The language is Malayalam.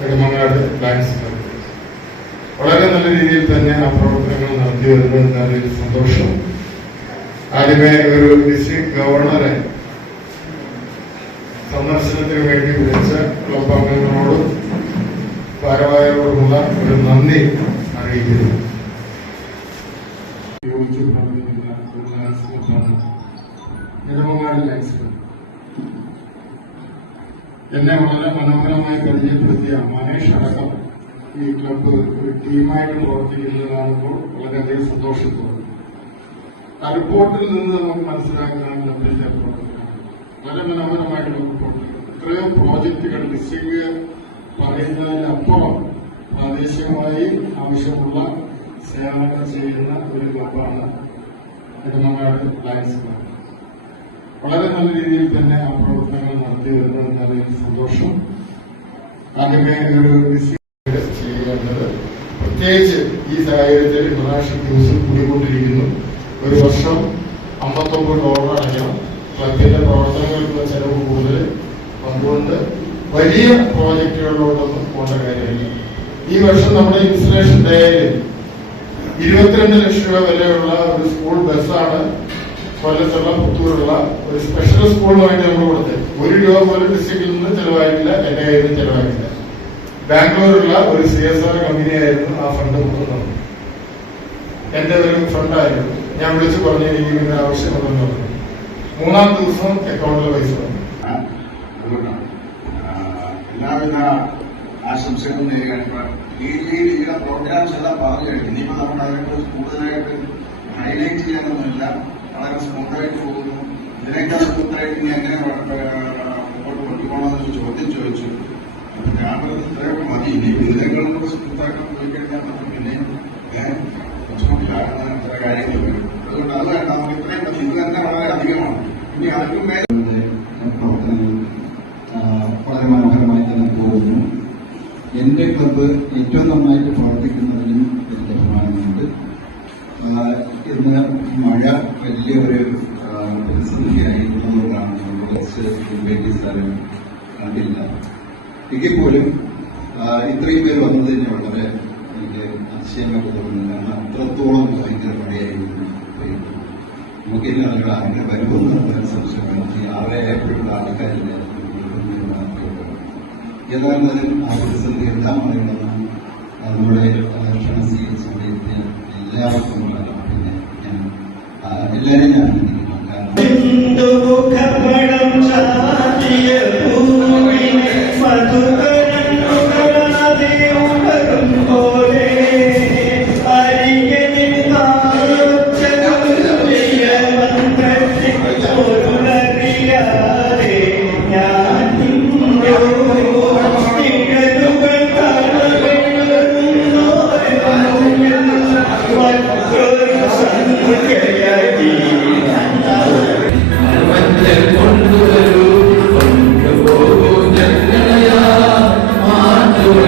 നെടുമങ്ങാട് ലയൺസ് ക്ലബ്ബ് വളരെ നല്ല രീതിയിൽ തന്നെ ആ പ്രവർത്തനങ്ങൾ നടത്തി വരുന്നതിൽ സന്തോഷം. ആദ്യമേ ഒരു ഡിസ്ട്രിക്ട് ഗവർണറെ സന്ദർശനത്തിന് വേണ്ടി വിളിച്ച ക്ലബ് അംഗങ്ങളോടും ഭാരവാഹികളോടുമുള്ള ഒരു നന്ദി അറിയിക്കുന്നു. നെടുമങ്ങാട് ലയൺസ് ക്ലബ്ബ് എന്നെ വളരെ മനോഹരമായി പരിചയപ്പെടുത്തിയ മനേഷ് അടക്കം ഈ ക്ലബ്ബ് ഒരു ടീമായിട്ട് പ്രവർത്തിക്കുന്നത് കാണുമ്പോൾ വളരെയധികം സന്തോഷം തോന്നുന്നു. ആ റിപ്പോർട്ടിൽ നിന്ന് നമുക്ക് മനസ്സിലാക്കാൻ ക്ലബിന്റെ പ്രവർത്തനം വളരെ മനോഹരമായിട്ടുള്ള റിപ്പോർട്ട്. എത്രയോ പ്രോജക്റ്റുകൾ ഡിസ്ട്രിക്ട് പറയുന്നതിനപ്പുറം പ്രാദേശികമായി ആവശ്യമുള്ള സേവനങ്ങൾ ചെയ്യുന്ന ഒരു ക്ലബ്ബാണ് നെടുമങ്ങാട് ലയൺസ് ക്ലബ്ബ്. വളരെ നല്ല രീതിയിൽ തന്നെ ആ പ്രവർത്തനങ്ങൾ നടത്തി വരുന്നതിൽ സന്തോഷം. ആദ്യമേ ഒരു ഡിസ്ട്രിക്ട് ചെയ്യേണ്ടത് പ്രത്യേകിച്ച് ഈ സാഹചര്യത്തിൽ ഇന്റർനാഷണൽ ന്യൂസിൽ കൂടിക്കൊണ്ടിരിക്കുന്നു. ഒരു വർഷം $59 അടയ്ക്കണം. ക്ലബിന്റെ പ്രവർത്തനങ്ങൾക്കുള്ള ചെലവ് കൂടുതൽ അതുകൊണ്ട് വലിയ പ്രോജക്റ്റുകളിലോട്ടൊന്നും പോകേണ്ട കാര്യമില്ല. ഈ വർഷം നമ്മുടെ ഇൻസ്റ്റലേഷൻ ഡേയിൽ 22 ലക്ഷം രൂപ വിലയുള്ള ഒരു സ്കൂൾ ബസ്സാണ് കൊല്ലത്തുള്ള പുത്തൂരുള്ള ഒരു സ്പെഷ്യൽ സ്കൂളിനുമായിട്ട് നമ്മൾ കൊടുത്തത്. ₹1 പോലും ഡിസ്ട്രിക്റ്റിൽ നിന്ന് ചെലവായിട്ടില്ല, എന്റെ കയ്യിൽ നിന്ന് ചെലവായിട്ടില്ല. ബാംഗ്ലൂരുള്ള ഒരു CSR കമ്പനിയായിരുന്നു ആ ഫണ്ട് കൊടുക്കുന്നത്. എന്റെ ഒരു ഫണ്ടായിരുന്നു. ഞാൻ വിളിച്ചു പറഞ്ഞു എനിക്ക് ഇതിന് ആവശ്യമുണ്ടെന്ന് പറഞ്ഞു. 3-ാം ദിവസം അക്കൗണ്ടിൽ പൈസ വന്നു. എല്ലാവിധ ആശംസകളും നേരിടുക. ഈ പ്രോഗ്രാംസ് എല്ലാം പറഞ്ഞു കഴിഞ്ഞു. ഇനിയിപ്പോൾ നമ്മൾ അതിനെക്കുറിച്ച് കൂടുതലായിട്ട് ഹൈലൈറ്റ് ചെയ്യാനൊന്നുമില്ല. വളരെ സ്മൂത്തായിട്ട് പോകുന്നു. ഇതിനേക്കാൾ സ്മൂത്തായിട്ട് ഇനി എങ്ങനെ മുമ്പോട്ട് കൊണ്ടുപോകണമെന്നൊരു ചോദ്യം ചോദിച്ചു. ഞാൻ പറഞ്ഞത് ഇത്രയൊക്കെ മതി. ഇനി ഇതിനേക്കാളും കൂടെ സ്മൂത്തായിട്ട് പോയി കഴിഞ്ഞാൽ നമുക്ക് പിന്നെ കുറച്ചുകൂടി അത്ര കാര്യങ്ങൾ വരും. അതുകൊണ്ട് അത് വേണ്ട, നമുക്ക് ഇത്രയും മതി. ഇത് തന്നെ വളരെ അധികമാണ്. ഇനി അതിനും മേലെ പ്രവർത്തനങ്ങൾ വളരെ മനോഹരമായി തന്നെ പോകുന്നു. എന്റെ ക്ലബ്ബ് ഏറ്റവും നന്നായിട്ട് പ്രവർത്തിക്കുന്നതിനും എനിക്ക് അഭിമാനമുണ്ട്. ഇന്ന് മഴ വലിയൊരു പ്രതിസന്ധിയായിരുന്നതുകൊണ്ടാണ് നമ്മൾ കുറച്ച് വേണ്ടി സ്ഥലം കണ്ടില്ല. എങ്കിൽ പോലും ഇത്രയും പേര് വന്നത് തന്നെ വളരെ എനിക്ക് അതിശയമായിട്ട് തോന്നുന്നു. കാരണം അത്രത്തോളം ഭയങ്കര മഴയായിരുന്നു. നമുക്കില്ല നിങ്ങളുടെ ആരുടെ വരുമെന്ന് സംശയമാണ്. ഈ 6 ഏപ്രിലുള്ള ആൾക്കാരില്ല ഏതായാലും ആ പ്രതിസന്ധി എല്ലാം അറിയണമെന്ന് നമ്മുടെ ക്ഷണം സ്വീകരിച്ച എല്ലാവർക്കും പിന്നെ എല്ലാവരെയും ഞാൻ കൊണ്ടുവരൂ കൊണ്ടുപോകൂ ജനനയാ മാറ്റുവ